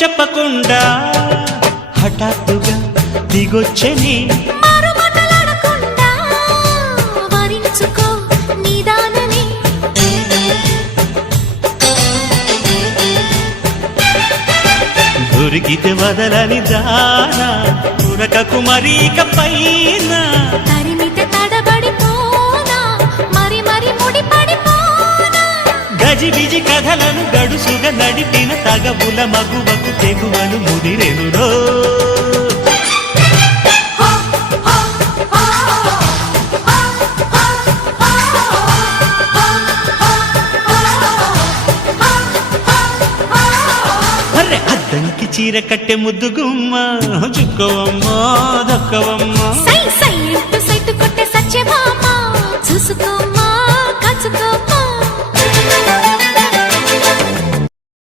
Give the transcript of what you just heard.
చెప్పకుండా హఠాత్తుగా దిగొచ్చని దొరికితే వదలని దానా ఉరకకు మరీక పైన తరిమితే తడబడిపోనా మరి మరి ముడిపడిపోనా గజిబిజి కథలను గడుసుగా నడిపిన తగవుల మగువకు తెగువను ముదిరెనురో అద్దంకి చీర కట్టె ముద్దు గుమ్మ చుక్కవమ్మ దక్కవమ్మ సై సై సైటు కొట్టే సత్యభామ చూసుకోమ్మ